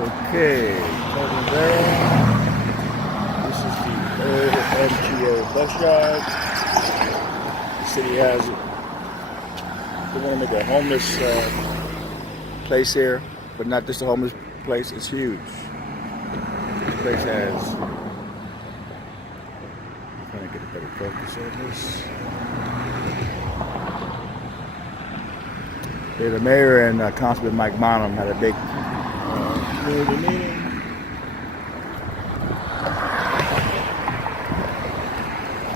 Okay, VERA. This is the old MTA bus yard. The city has it. They want to make a homeless place here, but not just a homeless place. It's huge. This place has. I'm trying to get a better focus on this. Yeah, the mayor and Councilman Mike Bonham had a big community meeting.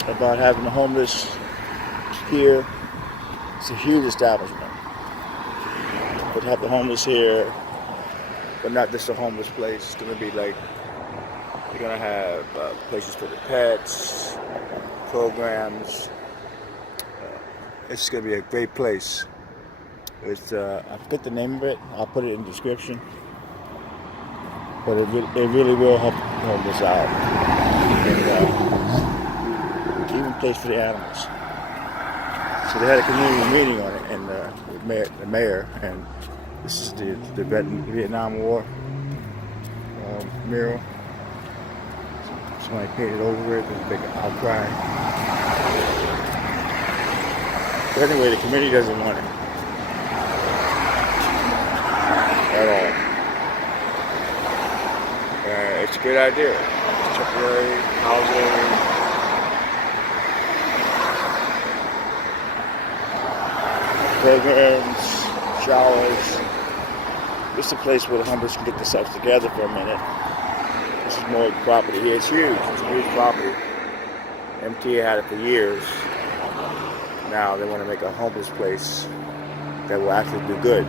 About having the homeless here. It's a huge establishment. But have the homeless here, but not just a homeless place. It's going to be like, you're going to have places for the pets, programs. It's going to be a great place. It's, I forget the name of it. I'll put it in the description. But it really will help the homeless out. And even a place for the animals. So they had a community meeting on it, and the mayor, and this is the Vietnam War mural. Somebody painted over it. There's a big outcry. But anyway, the committee doesn't want it at all. It's a good idea. It's temporary housing. Programs, showers. It's a place where the homeless can get themselves together for a minute. This is more property here. It's huge. It's a huge property. MTA had it for years. Now they want to make a homeless place that will actually do good.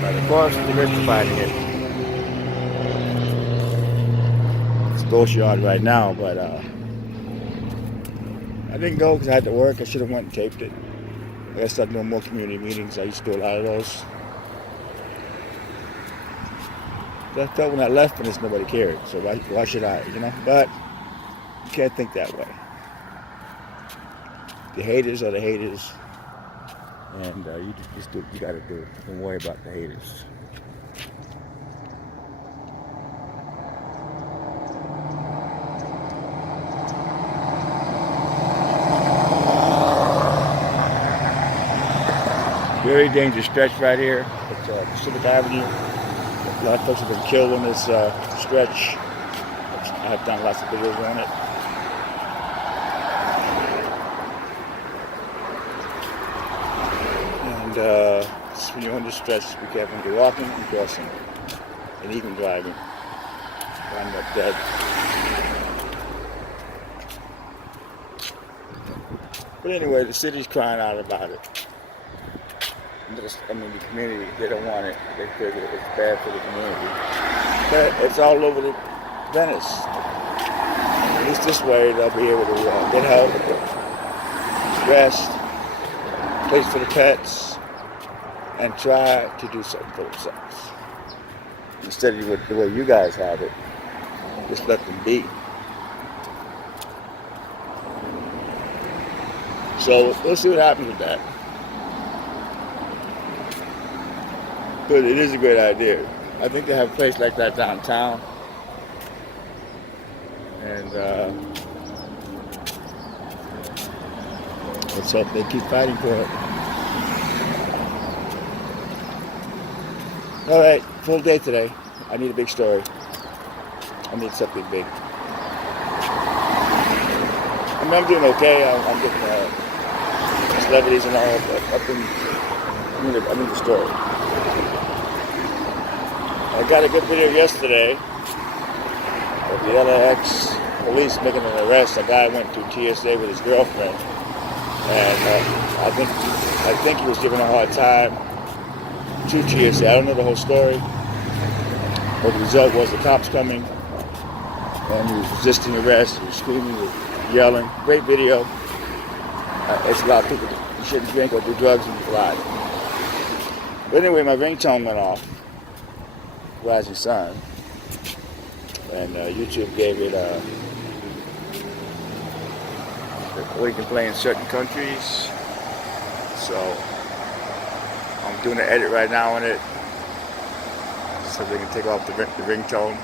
But of course, the rich are fighting it. It's a ghost yard right now, but I didn't go because I had to work. I should have went and taped it. I gotta start doing more community meetings. I used to do a lot of those. I felt when I left, and nobody cared. So why should I? You know. But you can't think that way. The haters are the haters, and you just do what you gotta do. Don't worry about the haters. Very dangerous stretch right here. It's Pacific Avenue. A lot of folks have been killed on this stretch. I've done lots of videos on it. And when you're on this stretch, be careful when you're walking and crossing, and even driving. End up dead. But anyway, the city's crying out about it. I mean, the community, they don't want it. They figure it's bad for the community. But it's all over the Venice. At least this way, they'll be able to get help, rest, place for the pets, and try to do something for themselves. Instead of the way you guys have it, just let them be. So we'll see what happens with that. But it is a great idea. I think they have a place like that downtown. And let's hope they keep fighting for it. All right, full day today. I need a big story. I need something big. I mean, I'm doing okay. I'm getting celebrities and all, but I need the story. I got a good video yesterday of the LAX police making an arrest. A guy went through TSA with his girlfriend, and I think he was giving a hard time to TSA. I don't know the whole story, but the result was the cops coming, and he was resisting arrest. He was screaming, he was yelling. Great video. It's a lot of people. You shouldn't drink or do drugs when you fly. But anyway, my ringtone went off. Rising Sun, and YouTube gave it where you can play in certain countries. So I'm doing an edit right now on it. so they can take off the ringtone.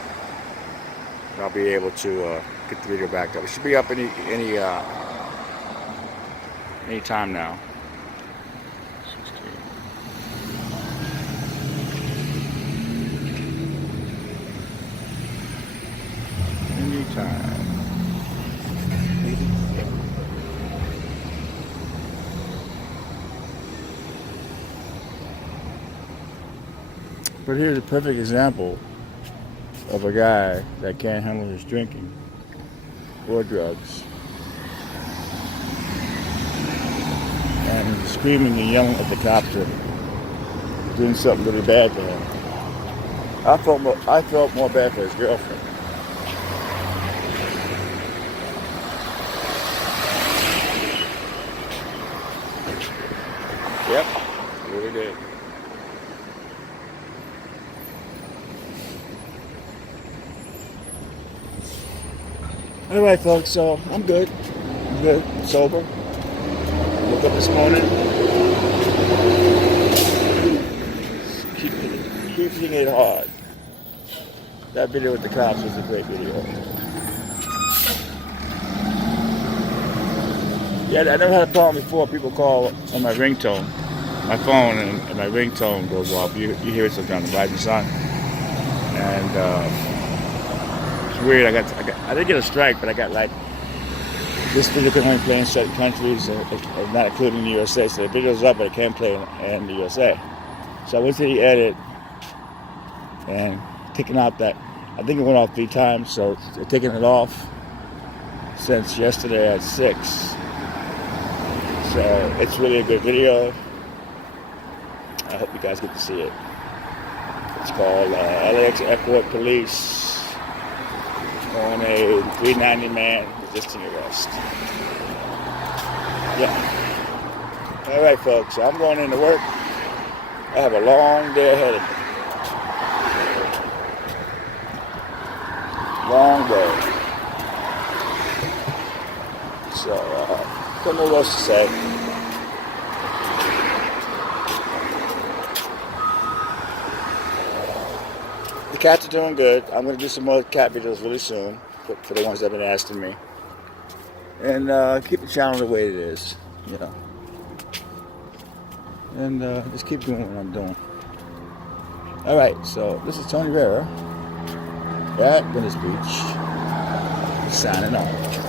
And I'll be able to get the video back up. It should be up any time now. 16. Anytime. But here's a perfect example of a guy that can't handle his drinking or drugs, and screaming and yelling at the cops are doing something really bad to him. I felt more bad for his girlfriend. Yep, really did. All right, folks. So I'm good. I'm good. Sober. Woke up this morning. Keeping it hard. That video with the cops was a great video. Yeah, I never had a problem before. People call on my ringtone, my phone, and my ringtone goes off. You hear it sometimes on the rising sun. And it's weird. I didn't get a strike, but I got like this video can only play in certain countries, not including the USA. So the video's up, but it can't play in the USA. So I went to the edit and taking out that. I think it went off 3 times, so they're taking it off since yesterday at 6. So it's really a good video. I hope you guys get to see it. It's called LAX Airport Police on a 390 man resisting arrest. Yeah. All right, folks. I'm going into work. I have a long day ahead of me. Long day. So, don't know what else to say. The cats are doing good. I'm going to do some more cat videos really soon for the ones that have been asking me. And keep the channel the way it is, you know. And just keep doing what I'm doing. Alright, so this is Tony VERA at Venice Beach, signing off.